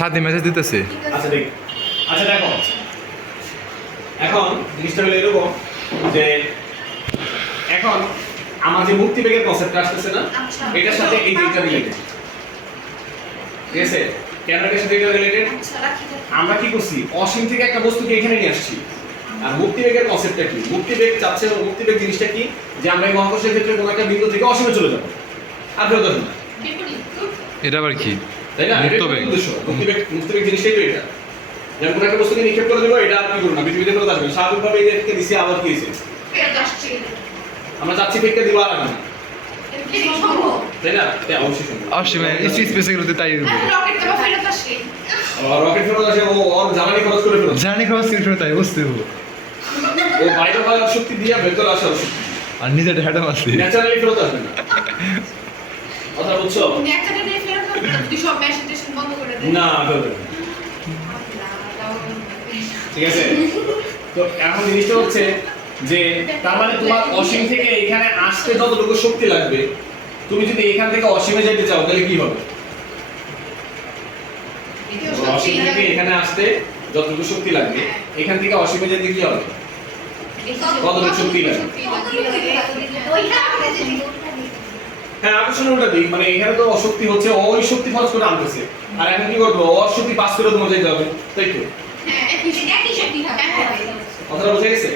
সাথে মেসেজ দিতেছে। আচ্ছা দেখ, আচ্ছা দেখো, এখন জিনিসটা হলো এরকম যে এখন আমার যে মুক্তিবেগের কনসেপ্টটা আসতেছে না, এটার সাথে এই দুইটা রিলেটেড। ঠিক আছে, কেন এটার সাথে এটা রিলেটেড? আমরা কি করছি, অসীম থেকে একটা বস্তুকে এখানে নিয়ে আসছি। আর মুক্তিবেগের কনসেপ্টটা কি? মুক্তিবেগ চাচ্ছে, মুক্তিবেগ জিনিসটা কি, যে আমরা এই মহাকর্ষের ক্ষেত্রে কোনো একটা বিন্দু থেকে অসীমে চলে যাব, আর ফেরত আসবো না। এটা আবার কি? তাই না? মুক্তবেগ। মুক্তিবেগ জিনিসটাই তো এটা। যেমন কোনো একটা বস্তুকে নিক্ষেপ করে দেবো, এটা আর কি করবো না, পৃথিবীতে ফেরত আসবে। স্বাভাবিকভাবে এই দেখতে দিছি, আবার কি হয়েছে, আমরা চাচ্ছি ফেরত দিব আর আসবে না। তাই না? তাই অবশ্যই সম্ভব। অসীমে স্পেসে গেলে তাই রকেট ফেরত আসে, ও ওর জ্বালানি খরচ করে ফেরত, জানি খরচ করে তাই বুঝতে হবে। ও বাইরে হওয়ার শক্তি দিয়ে ভেতরে আসার শক্তি, আর নিজের হেঁটে মারছি। ন্যাচারালি ফেরত আসবে না। কথা বুঝছো? না, ফেরত আসবে না। ঠিক আছে, তো এখন জিনিসটা হচ্ছে যে তার মানে তোমার অসীম থেকে এখানে আসতে যতটুকু শক্তি লাগবে, তুমি যদি এখান থেকে অসীমে যেতে চাও তাহলে কি হবে? অসীম থেকে এখানে আসতে যতটুকু শক্তি লাগবে, এখান থেকে অসীমে যেতে কি হবে? কতটুকু শক্তি লাগবে? হ্যাঁ, আকর্ষণের ওটা দিক, মানে এখানে তো অশক্তি হচ্ছে, ওই শক্তি খরচ করে আনতেছে, আর এখন কি করবো, অশক্তি পাস করে তোমার যেতে হবে, তাই তো? কথাটা বোঝা গেছে?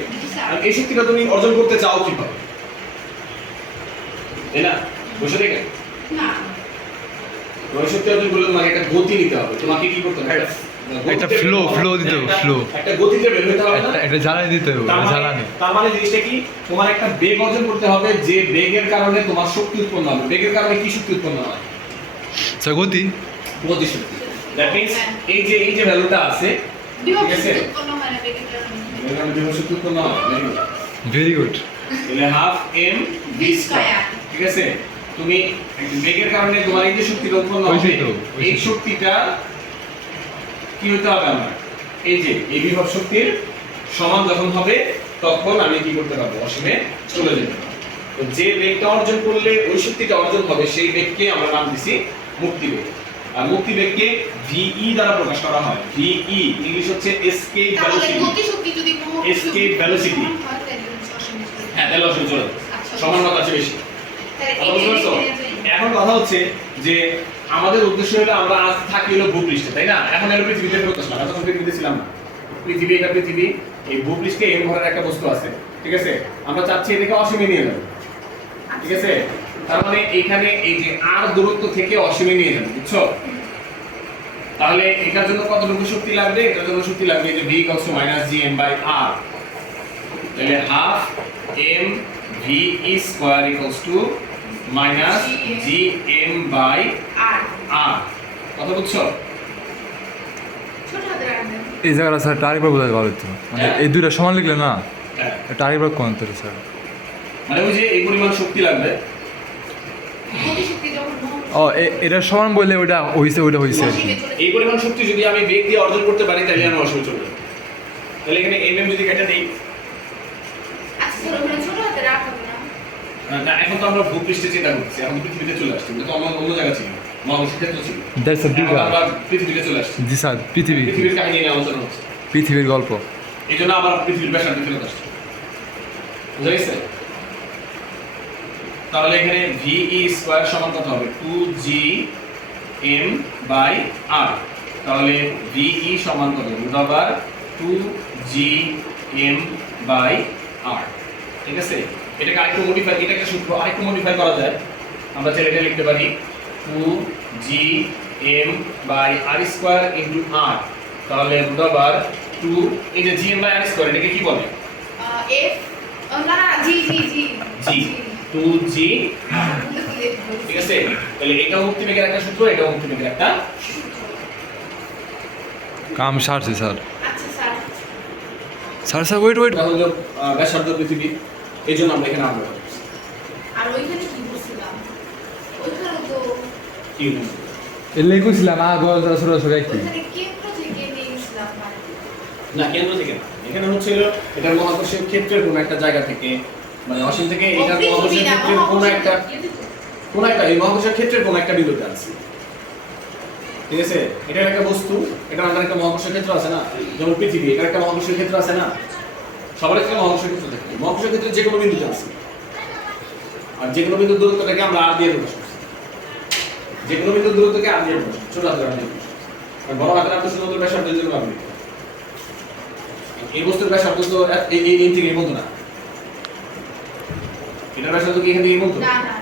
আর এই শক্তিটা তুমি অর্জন করতে চাও কিভাবে, তাই না? বসে দেখে ওই শক্তি অর্জন করলে তোমাকে একটা গতি নিতে হবে, তোমাকে কি করতে হবে? একটা ফ্লো দিতে হবে, ফ্লো। একটা গতিতে বের হতে হবে না? একটা জ্বালানি দিতে হবে, জ্বালানি। তার মানে জিনিসটা কি, তোমার একটা বেগ অর্জন করতে হবে, যে বেগের কারণে তোমার শক্তি উৎপন্ন হবে। বেগের কারণে কি শক্তি উৎপন্ন হয়? গতি। গতি শক্তি। দ্যাট মিন্স এই যে ভ্যালুটা আছে, ঠিক আছে, এর কারণে বিভব শক্তি উৎপন্ন হয়। Very good. তাহলে হাফ এম ভি স্কয়ার। ঠিক আছে, তুমি বেগের কারণে তোমার এই যে শক্তিটা উৎপন্ন হবে, এই শক্তিটা কি হতে হবে, আমার এই যে এই বিভব শক্তির সমান যখন হবে, তখন আমি কি করতে পারবো, অসীমে চলে যেতে পারবো। তো যে বেগটা অর্জন করলে ওই শক্তিটা অর্জন হবে, সেই বেগকে আমরা নাম দিছি মুক্তিবেগ। আর মুক্তিবেগকে ভিই দ্বারা প্রকাশ করা হয়। ভিই ইংলিশ হচ্ছে এসকেপ ভেলোসিটি। এসকেপ ভেলোসিটি, হ্যাঁ, তাহলে অসীমে চলে যাবে, সমান মাত্রা আছে বেশি। এখন কথা হচ্ছে যে আমাদের উদ্দেশ্য হলো আমরা আজ থাকি হলো ভূপৃষ্ঠে, তাই না? এখন এর পৃথিবীতে ফেরত আসলাম, এতক্ষণ পৃথিবীতে ছিলাম না। পৃথিবী, এটা পৃথিবী, এই ভূপৃষ্ঠে এম ভরের একটা বস্তু আছে, ঠিক আছে? আমরা চাচ্ছি এটাকে অসীমে নিয়ে যাবো, ঠিক আছে? তার মানে এখানে এই যে আর দূরত্ব থেকে অসীমে নিয়ে যাবো, বুঝছো? তাহলে এটার জন্য কতটুকু শক্তি লাগবে? এটার জন্য শক্তি লাগবে যে v = -gm/r। তাহলে half m v square = -gm/r। কথা বুঝছো? এই জায়গাটা স্যার টারিবার বোঝাতে ভালো হতো, মানে এই দুইটা সমান লিখলে না, হ্যাঁ, টারিবার কোন তোরে স্যার? মানে ওই যে এই পরিমাণ শক্তি লাগবে, ও এটা সমান বললে ওইটা হইছে, ওইটা হইছে আর কি। এই পরিমাণ শক্তি যদি আমি বেগ দিয়ে অর্জন করতে পারি, তাহলে আমি অসীমে চলে যাবো। তাহলে এখানে mm যদি কেটে দেই, না, এখন তো আমরা ভূপৃষ্ঠে চিন্তা করছি, এখন পৃথিবীতে চলে আসছি, তো আমরা অন্য জায়গা ছিল, মহাকাশের ক্ষেত্র ছিল, দ্যাটস আ বিগ আমরা পৃথিবীতে চলে আসছি। জি স্যার, পৃথিবীর কাহিনী নিয়ে আলোচনা হচ্ছে, পৃথিবীর গল্প। এই জন্য আবার পৃথিবীর ব্যাসার্ধ ফেরত আসছে, বুঝা গেছে? তাহলে এখানে VE স্কয়ার সমান কত হবে? 2gm/r। তাহলে VE সমান কত? √2gm/r। ঠিক আছে, এটাকে আরেকটু মডিফাই, এটা একটা সূত্র আরেকটু মডিফাই করা যায়। আমরা চাইলে এটা লিখতে পারি 2gm/r² * r। তাহলে √2, এই যে gm/r², এটাকে কি বলে? f না জি জি জি জি, 2g। ঠিক আছে, তাহলে এটাও মুক্তিবেগের একটা সূত্র, এটাও মুক্তিবেগের একটা। কাম সারছে স্যার। আচ্ছা স্যার, স্যার ওয়েট। এটা হলো ব্যাসার্ধ পৃথিবী, এই জন্য আমরা এখানে আনবো। আর ওইখানে কি বলছিলাম? ওইখানে তো কি বলবো? এলে কইছিলাম আগর ছোট ছোট কি ওইখানে কেন্দ্র থেকে নিয়ে গেছিলাম না, কেন্দ্র থেকে না, এখানে হচ্ছে এটা মহাকর্ষীয় ক্ষেত্রের কোন একটা জায়গা থেকে, মানে অসীম থেকে এটা মহাকর্ষীয় ক্ষেত্রের কোন একটা এই মহাকর্ষীয় ক্ষেত্রের কোন একটা বিন্দুতে আছে। ঠিক আছে, এটা একটা বস্তু, এটা আমাদের একটা মহাকর্ষ ক্ষেত্র আছে না, যেমন পৃথিবী, এটা একটা মহাকর্ষ ক্ষেত্র আছে না, সবার একটা মহাকর্ষ ক্ষেত্র থাকে। মহাকর্ষ ক্ষেত্রে যে কোনো বিন্দুতে আছে, আর যে কোনো বিন্দুর দূরত্বটাকে আমরা আর দিয়ে প্রকাশ করছি। যে কোনো বিন্দুর দূরত্বকে আর দিয়ে প্রকাশ, ছোট হাতের আর দিয়ে প্রকাশ। আর বড় হাতের আর তো শুধুমাত্র ব্যাসার্ধের জন্য আপনি এই বস্তুর ব্যাসার্ধ তো এই থেকে এই মতো না, এটার ব্যাসার্ধ কি এখান থেকে এই মতো? না না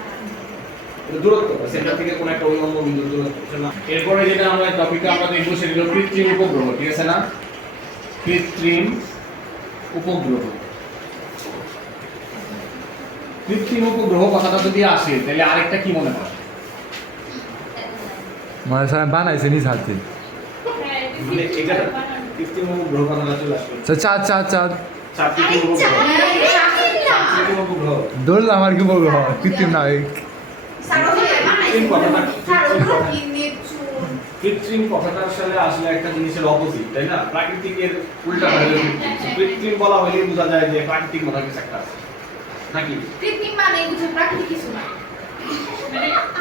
এটা দূরত্ব, সেন্টার থেকে কোন একটা উল্লম্ব বিন্দুর দূরত্ব না। এরপরে যেটা আমরা টপিকটা আমরা দেখবো সেটা হলো কৃত্রিম উপগ্রহ, ঠিক আছে না? কৃত্রিম উপগ্রহ। কৃত্রিম উপগ্রহ কথাটা যদি আসে তাহলে আরেকটা কি মনে হয়? মানে স্যার বানাইছে নিজ হাতে। মানে এটা কৃত্রিম উপগ্রহ কথাটা চলে আসবে। স্যার চাঁদ চাঁদ চাঁদ চার কৃত্রিম উপগ্রহ। চার কৃত্রিম উপগ্রহ। ধরলাম আমার কি বলবো কৃত্রিম না কৃত্রিম কথাটা আসলে একটা জিনিসের অপোজিট, তাই না? প্রাকৃতিকের উল্টা হয়ে কৃত্রিম বলা হলে বোঝা যায় যে প্রাকৃতিক মনে কিছু একটা আছে নাকি? কৃত্রিম মানে কিছু প্রাকৃতিক কিছু না।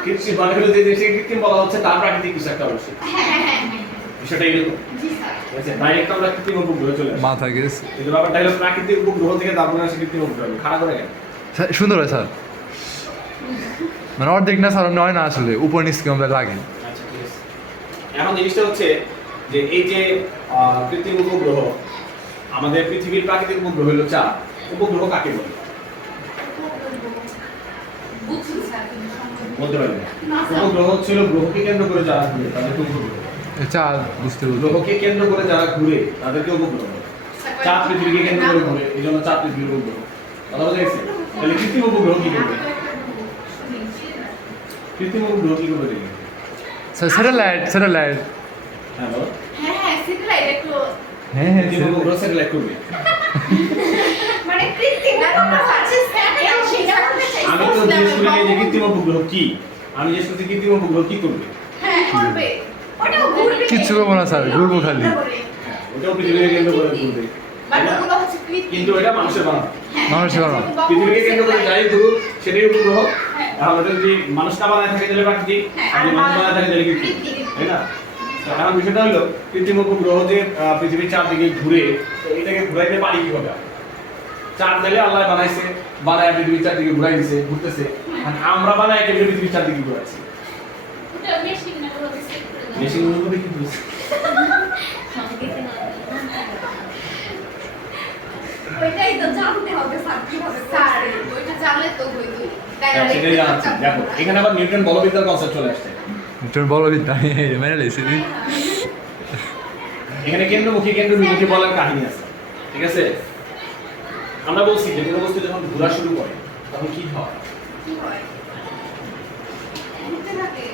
কৃত্রিম মানে হলো যে দেশে কৃত্রিম বলা হচ্ছে তার প্রাকৃতিক কিছু একটা অবশ্যই। হ্যাঁ বিষয়টা এরকম। জি স্যার। ঠিক আছে, ডাইরেক্ট আমরা কৃত্রিম উপগ্রহ চলে আসি। মাথা গেছে কিন্তু ব্যাপারটা হলো প্রাকৃতিক উপগ্রহ থেকে তারপরে আসে কৃত্রিম উপগ্রহ। খারাপ করে কেন? স্যার সুন্দর হয় স্যার, মানে অর্ধেক না স্যার নয় না আসলে উপর নিচ কেমন লাগে। আচ্ছা ঠিক আছে। এখন জিনিসটা হচ্ছে যে এই যে কৃত্রিম উপগ্রহ, আমাদের পৃথিবীর প্রাকৃতিক উপগ্রহ হলো চাঁদ। উপগ্রহ কাকে বলে? বুঝছি স্যার কিন্তু সম্পূর্ণ বলতে পারি না। না, স্যার। উপগ্রহ হচ্ছিল গ্রহকে কেন্দ্র করে যারা ঘুরে তাদেরকে উপগ্রহ। চাঁদ বুঝতে বুঝতে গ্রহকে কেন্দ্র করে যারা ঘুরে তাদেরকে উপগ্রহ বলে। চাঁদ পৃথিবীকে কেন্দ্র করে ঘুরে, এই জন্য চাঁদ পৃথিবীর উপগ্রহ। কথা বোঝা গেছে? তাহলে কৃত্রিম উপগ্রহ কি করবে? কৃত্রিম উপগ্রহ কি করবে দেখি? স্যার স্যাটেলাইট স্যাটেলাইট হ্যাঁ বলো। হ্যাঁ স্যাটেলাইট একটু হ্যাঁ হ্যাঁ কৃত্রিম উপগ্রহ স্যাটেলাইট করবে। মানে কৃত্রিম না তোমরা আছে স্যাটেলাইট সেটা করতে চাই। আমি তো জিজ্ঞেস করি নাই যে কৃত্রিম উপগ্রহ কি, আমি জিজ্ঞেস করছি কৃত্রিম উপগ্রহ কি করবে। হ্যাঁ করবে। ওটাও ঘুরবে। কিচ্ছু করবো না স্যার, ঘুরবো খালি। ওটাও পৃথিবীকে কেন্দ্র করে ঘুরবে, বাট ওগুলো হচ্ছে কৃত্রিম। কিন্তু এটা মানুষের বানানো। মানুষের বানানো। পৃথিবীকে কেন্দ্র করে যাই ঘুরুক সেটাই উপগ্রহ। এখন ওটা যদি মানুষ না বানায় থাকে তাহলে প্রাকৃতিক, আর যদি মানুষ বানায় থাকে তাহলে কৃত্রিম, তাই না? তো এখন বিষয়টা হলো কৃত্রিম উপগ্রহ যে পৃথিবীর চারদিকে ঘুরে, তো এটাকে ঘুরাইতে পারি কিভাবে? চাঁদ দিলে আল্লাহ বানাইছে, বানায় পৃথিবীর চারদিকে ঘুরাই দিছে, ঘুরতেছে। আর আমরা বানাই কেমনে পৃথিবীর চারদিকে ঘুরাইছি? ওটা মেশিন না ওগুলো সেট করে দাও। মেশিন গুলো কি বুঝছি? ওইটাই তো জানতে হবে স্যার কিভাবে স্যার ওইটা জানলে তো হইতো। হ্যাঁ, সেটাই জানাচ্ছি। দেখো এখানে আবার নিউটন বলবিদ্যার কনসেপ্ট চলে আসছে। তুমি বলো বিদ্যা মেনে লেছি এখানে কেন্দ্রমুখী কেন্দ্র বিমুখী বলার কাহিনী আছে, ঠিক আছে? আমরা বলছি যে কোনো বস্তু যখন ঘোরা শুরু করে তখন কি হয়? কি হয়? ঘুরতে থাকে।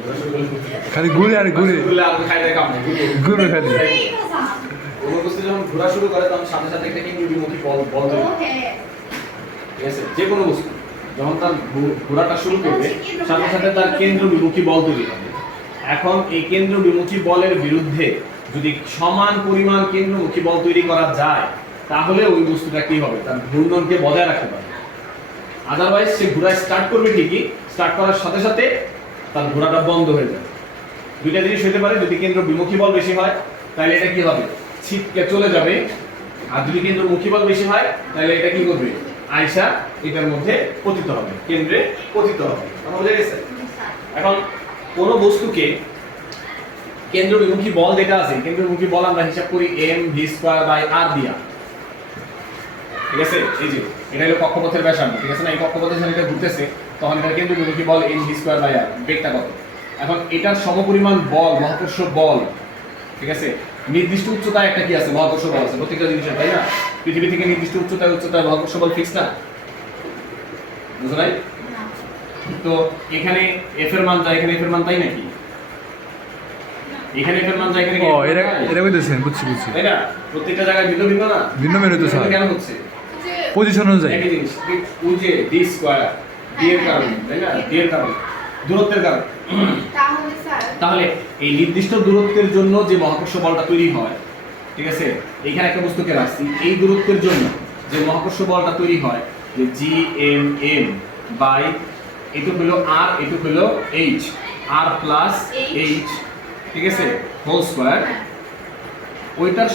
ঘোরা শুরু করলে ঘুরতে থাকে। খালি ঘুরে আর ঘুরে ঘুরলে আর খাই দেয় কামড়ে ঘুরবে খালি। এই কথা। কোনো বস্তু যখন ঘোরা শুরু করে তখন সাথে সাথে একটা কেন্দ্র বিমুখী বল তৈরি হয়, ওকে। ঠিক আছে? যে কোনো বস্তু যখন তার ঘোরাটা শুরু করবে সাথে সাথে তার কেন্দ্র বিমুখী বল তৈরি হবে। এখন এই কেন্দ্র বিমুখী বলের বিরুদ্ধে যদি সমান পরিমাণ কেন্দ্রমুখী বল তৈরি করা যায় তাহলে ওই বস্তুটা কি হবে? তার ঘূর্ণনকে বজায় রাখতে পারবে। আদারওয়াইজ সে ঘোরা স্টার্ট করবে ঠিকই, স্টার্ট করার সাথে সাথে তার ঘোরাটা বন্ধ হয়ে যাবে। দুইটা জিনিস হতে পারে, যদি কেন্দ্র বিমুখী বল বেশি হয় তাহলে এটা কি হবে? ছিটকে চলে যাবে। আর যদি কেন্দ্রমুখী বল বেশি হয় তাহলে এটা কি করবে? আয়সা এটার মধ্যে পতিত হবে, কেন্দ্রে পতিত হবে। আমার বোঝা গেছে? এখন কোনো বস্তুকে কেন্দ্র বিমুখী বল যেটা আছে, কেন্দ্র বিমুখী বল আমরা হিসাব করি mv²/r দিয়া, ঠিক আছে? এই যে এটা হলো কক্ষপথের ব্যাসার্ধ, ঠিক আছে না? এই কক্ষপথে যখন এটা ঘুরতেছে তখন এটা কেন্দ্র বিমুখী বল mv²/r, বেগটা কত? এখন এটার সমপরিমাণ বল, মহাকর্ষ বল, ঠিক আছে? নির্দিষ্ট উচ্চতায় একটা কি আছে? মহাকর্ষ বল আছে প্রত্যেকটা জিনিসের, তাই না? পৃথিবী থেকে নির্দিষ্ট উচ্চতায় মহাকর্ষ বল ফিক্স না, বুঝো নাই? তো এখানে f এর মান যায়, এখানে f এর মান তাই নাকি? এখানে f এর মান যায়, এখানে ও এটা এটা কইতেছেন, বুঝছি বুঝছি। তাই না? প্রত্যেকটা জায়গায় ভিন্ন ভিন্ন না? ভিন্ন ভিন্ন তো স্যার। কেন হচ্ছে? যে পজিশন অনুযায়ী। একই জিনিস, ওই যে d², d এর কারণে, তাই না? d এর কারণে, দূরত্বের কারণে। তাহলে স্যার তাহলে এই নির্দিষ্ট দূরত্বের জন্য যে মহাকর্ষ বলটা তৈরি হয়, ঠিক আছে? এখানে একটা বস্তুকে রাখছি, এই দূরত্বের জন্য যে মহাকর্ষ বলটা তৈরি হয় যে gmm বাই এটুক হলো r, এটুক হলো h, r প্লাস h ঠিক আছে, হোল স্কয়ার, হ্যাঁ। ওইটার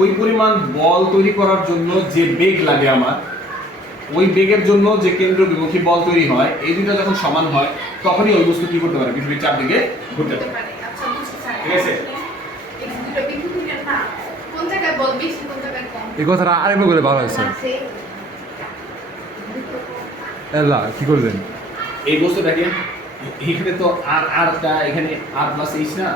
ওই পরিমাণ বল তৈরি করার জন্য যে বেগ লাগে আমার, ওই বেগের জন্য যে কেন্দ্র বিমুখী বল তৈরি হয়, এই দুটো যখন সমান হয় তখনই ওই বস্তু কি করতে পারে, পৃথিবীর চারদিকে ঘুরতে হতে পারে। পারে। আচ্ছা বুঝছি স্যার। ঠিক আছে। এই দুটো বিন্দু থেকে না কোন জায়গায় বল বেশি কোন জায়গায় কম? এই কথাটা আরেকবার বলে ভালো হয়েছে। এলা কি করলেন? এই বস্তুটাকে এখানে তো আরটা এখানে আর প্লাস এইচ না,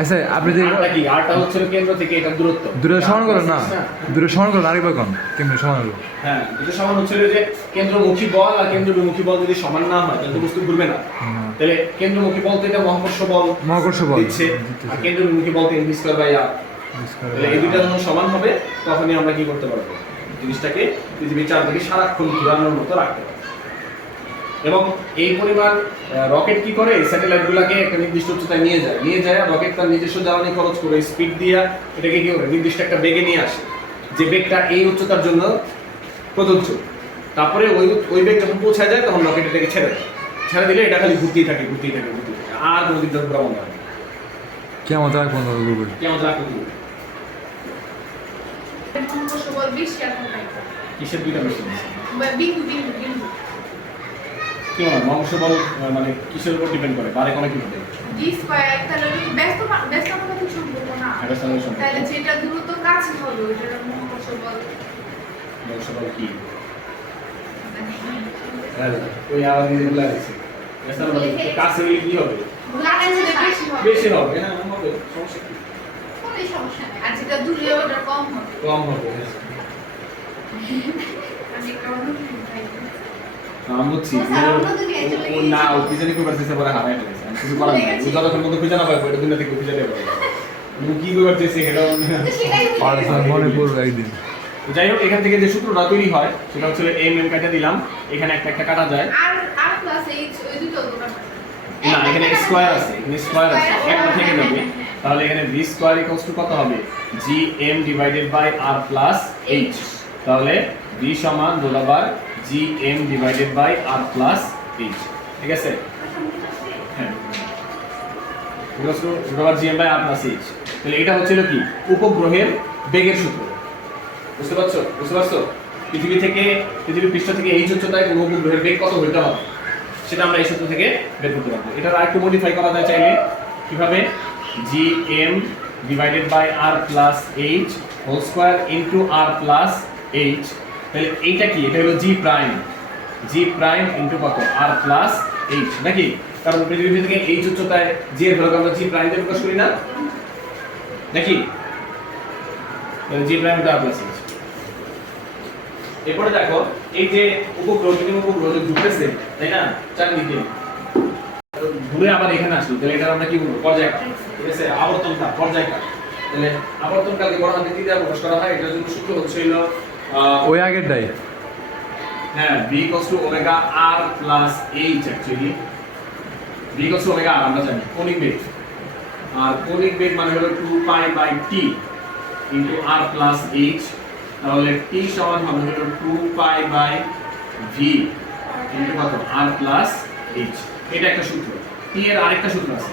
আচ্ছা আপনি যে আরটা কি, আরটা হচ্ছে কেন্দ্র থেকে এটা দূরত্ব, দূরে সমান করেন না, R+H দূরে সমান করেন আরেকবার কোন কেমনে সমান হলো? হ্যাঁ, দুটো সমান হচ্ছে যে কেন্দ্রমুখী বল আর কেন্দ্রবিমুখী বল যদি সমান না হয় তাহলে তো বস্তু ঘুরবে না। তাহলে কেন্দ্রমুখী বল তো এটা মহাকর্ষ বল মহাকর্ষ বল দিচ্ছে, আর কেন্দ্রবিমুখী বল তো mv স্কয়ার বাই r। তাহলে এই দুটো যখন সমান হবে তখনই আমরা কি করতে পারবো, জিনিসটাকে পৃথিবীর চারদিকে সারাক্ষণ ঘোরানোর মতো রাখতে পারবো। এবং এই পরিমাণ রকেট কি করে, স্যাটেলাইট গুলাকে একটা নির্দিষ্ট উচ্চতায় নিয়ে যায় রকেট তার নিজস্ব জ্বালানি খরচ করে স্পিড দিয়ে এটাকে কি করে নির্দিষ্ট একটা বেগে নিয়ে আসে, যে বেগটা এই উচ্চতার জন্য প্রযোজ্য। তারপরে ওই বেগ যখন পৌঁছায় যায় তখন রকেট এটাকে ছেড়ে দিলে এটা খালি ঘুরতেই থাকে আর কোনো দিন ঘোরা বন্ধ হয় না। কেমন তার কোন করবে? কেমন রাখতে হবে? মহাকর্ষ বল বেশি আর কোনটা কম? কিসের দুইটা বেশি? বিন্দু বিন্দু বিন্দু কি মনে হয় মহাকর্ষ বল মানে কিসের উপর ডিপেন্ড করে, বারে কমে কি হবে? d স্কয়ার, তাহলে ব্যস্ত অনুপাত সম্পর্ক না, এটা সামনে সম্পর্ক। তাহলে যেটা দ্রুত কাছে হবে ওইটার মহাকর্ষ বল। মহাকর্ষ বল কি? ওই আওয়াজ দিয়ে বলা আছে এটা মানে কাছে গেলে কি হবে? কাছে যেটা বেশি হবে, বেশি হবে, হ্যাঁ হবে, সমস্যা কি? কোনো সমস্যা নেই। আর যেটা দূরে ওটা কম হবে। কম হবে, হ্যাঁ। আমি একটা অন্য কিছু খাই। আমি বুঝছি ও স্যার, অন্য দুনিয়ায় চলে ও গেছে। না, ও পিছনে কি করতেছে পরে হারাই ফেলেছে, আমি কিছু করার নাই, ও যতক্ষণ মতো খুঁজে না পাবে এটা দুনিয়া থেকে খুঁজে নেবে, ও কি করতেছে এটা তো সেটাই আর স্যার মনে পড়বে একদিন। যাই হোক, এখান থেকে যে সূত্রটা তৈরি হয় সেটা হচ্ছে এম কাটা দিলাম, এখানে একটা কাটা যায়, আর প্লাস এইচ ওই দুটো দুটো না এখানে স্কয়ার আছে, এখানে স্কয়ার আছে, একটা থেকে যাবে, তাহলে এখানে v স্কয়ার ইকুয়ালস টু কত হবে, gm divided by r plus h। তাহলে v সমান রোলাবার gm divided by r plus h। ঠিক আছে, হ্যাঁ ইকুয়ালস টু রোলাবার gm by r plus h। তাহলে এটা হচ্ছিল কি উপগ্রহের বেগের সূত্র। বুঝতে পারছো পৃথিবী পৃষ্ঠ থেকে এই উচ্চতায় কোন উপগ্রহের বেগ কত হইতে হবে সেটা আমরা এই সূত্র থেকে বের করতে পারবো। এটা আরেকটু মডিফাই করা যায় চাইলে, কিভাবে, gm divided by r plus h whole square into r plus h। তাহলে এইটা কি, এটা হলো g প্রাইম ইনটু কত, r প্লাস h নাকি, কারণ পৃথিবী থেকে এই উচ্চতায় g এর ভ্যালু আমরা g প্রাইম দিয়ে প্রকাশ করি না নাকি, তাহলে g prime into r plus h। এরপরে দেখো এই যে উপগ্রহ যে ঘুরতেছে তাই না চারদিকে, ঘুরে আবার এখানে আসলো, তাহলে এটা আমরা কি বলবো, পর্যায়কাল। ঠিক আছে, আবর্তনকাল, পর্যায়কাল। তাহলে আবর্তনকালকে বড় হাতে কি দিয়ে প্রকাশ করা হয়, এটার জন্য সূত্র হচ্ছে হলো ওই আগেরটাই হ্যাঁ v omega r plus h। Actually v omega r আমরা জানি কৌণিক বেগ, আর কৌণিক বেগ মানে হলো 2 pi by t into r plus h। তাহলে t সমান হবে হলো 2 পাই বাই v ইনটু কত, r প্লাস h। এটা একটা সূত্র। t এর আরেকটা সূত্র আছে,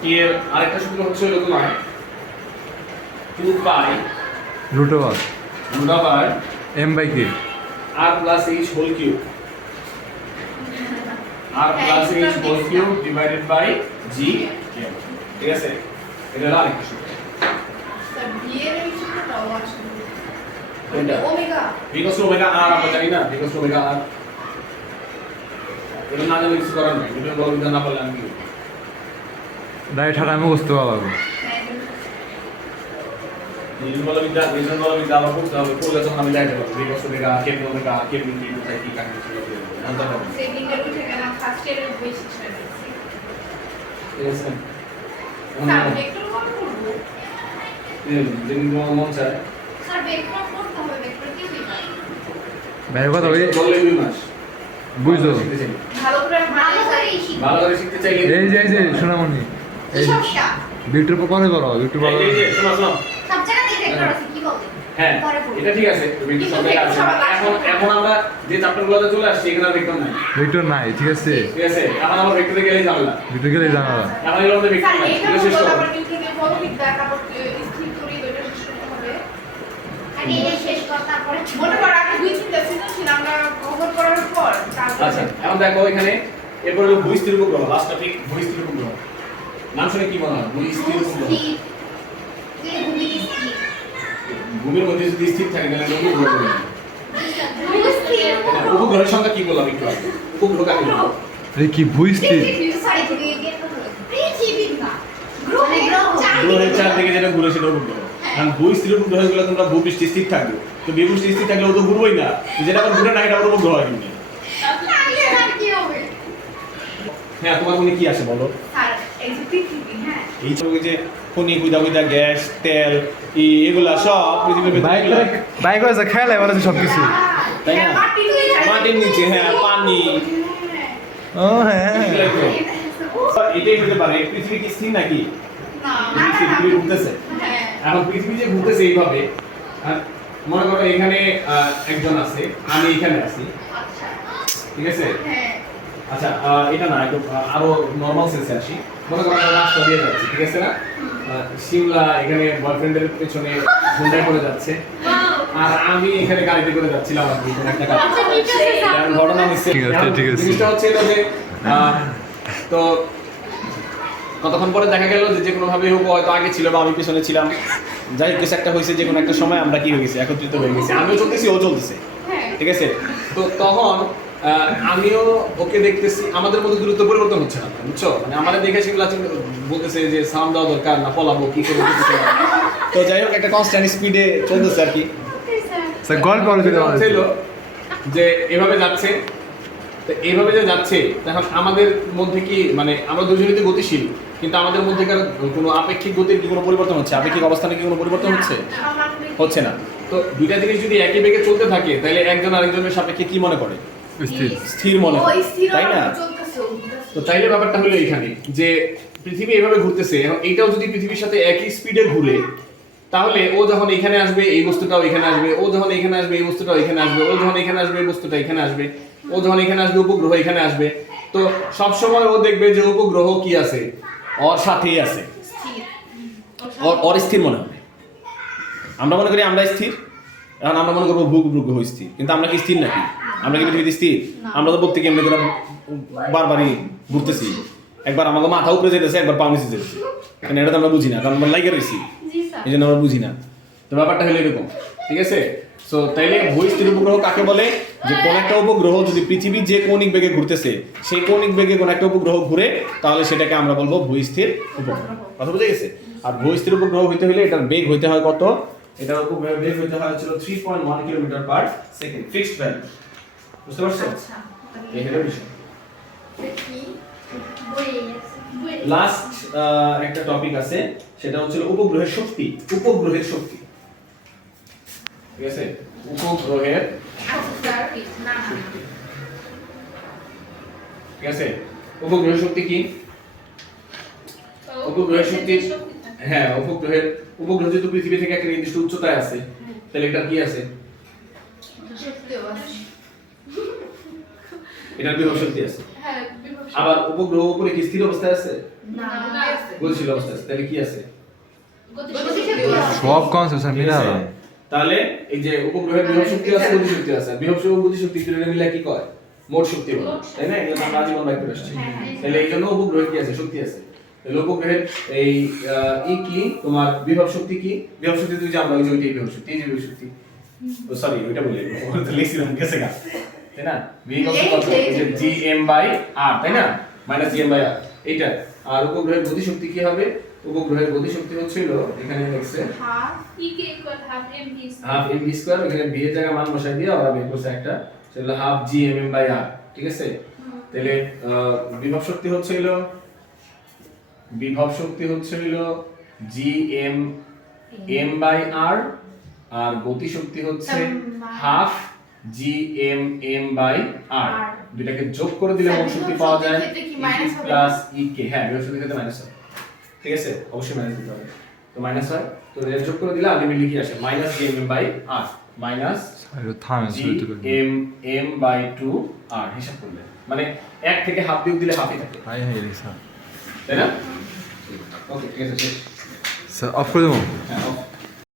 t এর আরেকটা সূত্র হচ্ছে হলো তোমার 2 pi root over m/k r plus h whole cube, r plus h whole cube divided by g। ঠিক আছে, এটা হলো আরেকটা সূত্র। স্যার বি এর এই সূত্রটাও আসলে কোনটা? ওমেগা v ওমেগা r আমরা জানি না, v ওমেগা r এটা না জানলে কিছু করার নাই, এটা বল বিধান না পারলে আমি কি ডাইরেক্ট হাঁটা আমি বুঝতে পারবো। নিজন বল বিদ্যা আবার করতে হবে, করলে তখন আমি যাইতে পারবো v ওমেগা কেমন ওমেগা কেমন কি কোথায় কি কাজ ছিল জানতে পারবো। সেকেন্ড ইয়ার উঠে গেলাম, ফার্স্ট ইয়ারের বেশি ছিল। ঠিক আছে, স্যার ভেক্টর কত করব? যেদিন তোমার মন চায় স্যার ভেক্টর করতে হবে, ভেক্টর কি দিবা? ভাই কথা ওই বললে 2 মাস বুঝছো, শিখতে চাইলে। ভালো করে ভালো করে শিখতে চাইলে এই যে সোনামণি এই সমস্যা বিউটির পরে করো বিউটির এই যে শোনো সব জায়গাতেই ভেক্টর আছে, কি বলতে? হ্যাঁ পরে পড়বো। এটা ঠিক আছে তুমি একটু কিন্তু সবাই ভেক্টর আছে সবার last এখন এ। এখন আমরা যে চ্যাপ্টারগুলোতে চলে আসছি এখানে আর ভেক্টর নাই ভেক্টর নাই, ঠিক আছে? ঠিক আছে এখন আমরা ভেক্টরে গেলেই ঝামেলা ভেক্টর গেলে জানালা। এখন এর মধ্যে ভেক্টর স্যার নাই এটা এটা শেষ বলবো করো তারপর নিউটনের পদবিদ্যা তারপর স্থির তড়িৎ ওইটা শেষ করতে হবে আর এটা শেষ কর তারপরে মনে করো আগে 2-3টা সৃজনশীল আমরা কভার করার পর তারপর আচ্ছা এখন দেখো এখানে এরপর হলো ভূস্থির উপগ্রহ লাস্ট টপিক ভূস্থির উপগ্রহ নাম শুনে কি মনে হয় ভূস্থির উপগ্রহ ভূমির মধ্যে যদি স্থির থাকে তাহলে উপগ্রহ বলে উপগ্রহের সংখ্যা কি বললাম একটু আগে উপগ্রহ কাকে বলে এই কি ভূস্থির? গ্রহের চারদিকে যেটা ঘুরে সেটা উপগ্রহ কারণ ভূস্থির উপগ্রহগুলো তোমরা ভূপৃষ্ঠে স্থির থাকবে তো ভূপৃষ্ঠে স্থির থাকলে ও তো ঘুরবেই না যেটা আবার ঘুরে না এটা আবার উপগ্রহ হয় কিন্তু হ্যাঁ তোমার মনে কি আসে বলো এই সব যে খনি গুদা গ্যাস তেল এগুলা সব পৃথিবীর ভিতরে বাইক এগুলা, বাইক আছে খেলে বলে সব কিছু। তাই না মাটির নিচে হ্যাঁ পানি ও হ্যাঁ, এগুলাই তো। এটাই হতে পারে পৃথিবী কি স্থির নাকি পৃথিবী ঘুরতেছে এখন পৃথিবী যে ঘুরতেছে এইভাবে আর মনে করো এখানে একজন আছে আমি এখানে আছি ঠিক আছে আচ্ছা এটা না একটু আরো নরমাল সেন্সে আসি মনে করো আমরা রাস্তা দিয়ে যাচ্ছি ঠিক আছে না শিমলা এখানে বয়ফ্রেন্ডের পেছনে হুন্ডায় করে যাচ্ছে আর আমি এখানে গাড়িতে করে যাচ্ছিলাম আর কি কোনো একটা কাজ কারণ ঘটনা হচ্ছে ঠিক আছে, ঠিক আছে। জিনিসটা হচ্ছে এটা যে তো কতক্ষণ পরে দেখা গেল যে কোনো ভাবে হোক হয়তো আগে ছিল বা আমি পিছনে ছিলাম যাই হোক কিছু একটা হয়েছে যে কোনো একটা সময় আমরা কি হয়ে গেছি একত্রিত হয়ে গেছি আমিও চলতেছি ও চলতেছে ঠিক আছে তো তখন আমিও ওকে দেখতেছি আমাদের মধ্যে দূরত্ব পরিবর্তন হচ্ছে না বুঝছো মানে আমাদের দেখে সেগুলো বলতেছে যে সাউন্ড দেওয়া দরকার না পলাবো কি করবো কিছু করবো না। তো যাই হোক একটা কনস্ট্যান্ট স্পিডে চলতেছে আর কি স্যার গল্প বলে দিতে সেটা ছিল যে এভাবে যাচ্ছে তো এইভাবে যে যাচ্ছে তখন আমাদের মধ্যে কি মানে আমরা দুজনেই তো গতিশীল কিন্তু আমাদের মধ্যেকার কোনো আপেক্ষিক গতির কি কোনো পরিবর্তন হচ্ছে আপেক্ষিক অবস্থানে কি কোনো পরিবর্তন হচ্ছে না তো দুইটা জিনিস যদি একই বেগে চলতে থাকে তাহলে একজন আরেকজনের সাপেক্ষে কি মনে করে স্থির। স্থির মনে করে তাই না তো তাইলে ব্যাপারটা হলো এইখানে যে পৃথিবী এভাবে ঘুরতেছে এখন এইটাও যদি পৃথিবীর সাথে একই স্পিডে ঘুরে তাহলে ও যখন এখানে আসবে এই বস্তুটাও এখানে আসবে ও যখন এখানে আসবে এই বস্তুটাও এখানে আসবে ও যখন এখানে আসবে এই বস্তুটা এখানে আসবে ও যখন এখানে আসবে উপগ্রহ এখানে আসবে তো সব সময় ও দেখবে যে উপগ্রহ কি আছে ওর সাথেই আছে ওর স্থির মনে হবে আমরা মনে করি আমরা স্থির এখন আমরা মনে করবো উপগ্রহ স্থির কিন্তু আমরা কি স্থির নাকি আমরা কি পৃথিবীতে স্থির আমরা তো প্রত্যেকে এমনি করে বারবারই ঘুরতেছি একবার আমাকে মাথা উপরে যেতেছে একবার পা নিচে যেতেছে কারণ এটা তো আমরা বুঝি না কারণ আমরা লাইকে রয়েছি এই জন্য আমরা বুঝি না তো ব্যাপারটা হলো এরকম ঠিক আছে সো তাইলে ভূস্থির উপগ্রহ কাকে বলে যে কোন একটা উপগ্রহ যদি পৃথিবী যে কৌণিক বেগে ঘুরতেছে সেই কৌণিক বেগে কোন একটা উপগ্রহ ঘুরে তাহলে সেটাকে আমরা বলবো ভূস্থির উপগ্রহ কথা বুঝে গেছে আর ভূস্থির উপগ্রহ হইতে হলে এটার বেগ হইতে হয় কত এটার উপগ্রহের বেগ হইতে হয় ছিল 3.1 kilometre per second fixed value বুঝতে পারছো এই হলো বিষয় লাস্ট একটা টপিক আছে সেটা হচ্ছে উপগ্রহের শক্তি ঠিক আছে উপগ্রহের ঠিক আছে উপগ্রহের শক্তি কি উপগ্রহের শক্তি হ্যাঁ উপগ্রহ যেহেতু পৃথিবী থেকে একটা নির্দিষ্ট উচ্চতায় আছে তাহলে এটা কি আছে এটার বিভব শক্তি আছে আবার উপগ্রহ উপরে কি স্থির অবস্থায় আছে গতিশীল অবস্থায় আছে তাহলে কি আছে সব কনসেপ্ট মিলা তাহলে এই যে উপগ্রহের বিভব শক্তি আছে গতিশক্তি আছে বিভব শক্তি গতিশক্তি দুটোরে মিলে কি কয় মোট শক্তি বলে তাই না এটা আমরা আজীবন বাইক করে আসছি তাহলে এই জন্য উপগ্রহের কি আছে শক্তি আছে তাহলে উপগ্রহের এই কি তোমার বিভব শক্তি কি বিভব শক্তি তুই জানো ওই যে ওইটাই বিভব শক্তি এই যে বিভব শক্তি ও সরি ওইটা বলি ওটা তো লিখছিলাম গেছে গা তাই না বিভব শক্তি এই যে gm/r তাই না -gm/r এইটা আর উপগ্রহের গতিশক্তি কি হবে উপগ্রহের গতিশক্তি হচ্ছিল এখানে লিখছে হাফ mv স্কয়ার এখানে v এর জায়গায় মান বসাই দিয়ে ওরা বের করছে একটা সেটা হাফ gmm/r ঠিক আছে তাহলে বিভব শক্তি হচ্ছিল gm/r আর গতি শক্তি হচ্ছে হাফ gmm/r দুটাকে যোগ করে দিলে মোট শক্তি পাওয়া যায় প্লাস ek হ্যাঁ বিভব শক্তি ক্ষেত্রে মাইনাস হয় ঠিক আছে অবশ্যই মাইনাস দিতে হবে তো মাইনাস হয় তো এর যোগ করে দিলে আলটিমেটলি কি আসে minus G M M by R minus 이거 타면 G 소리 들려. M M by 2 R হিসাব করলে মানে 1 থেকে হাফ বিয়োগ দিলে হাফই থাকে 아예 이리사. তাই না ওকে ঠিক আছে শেষ 자, 앞으로 হ্যাঁ ওকে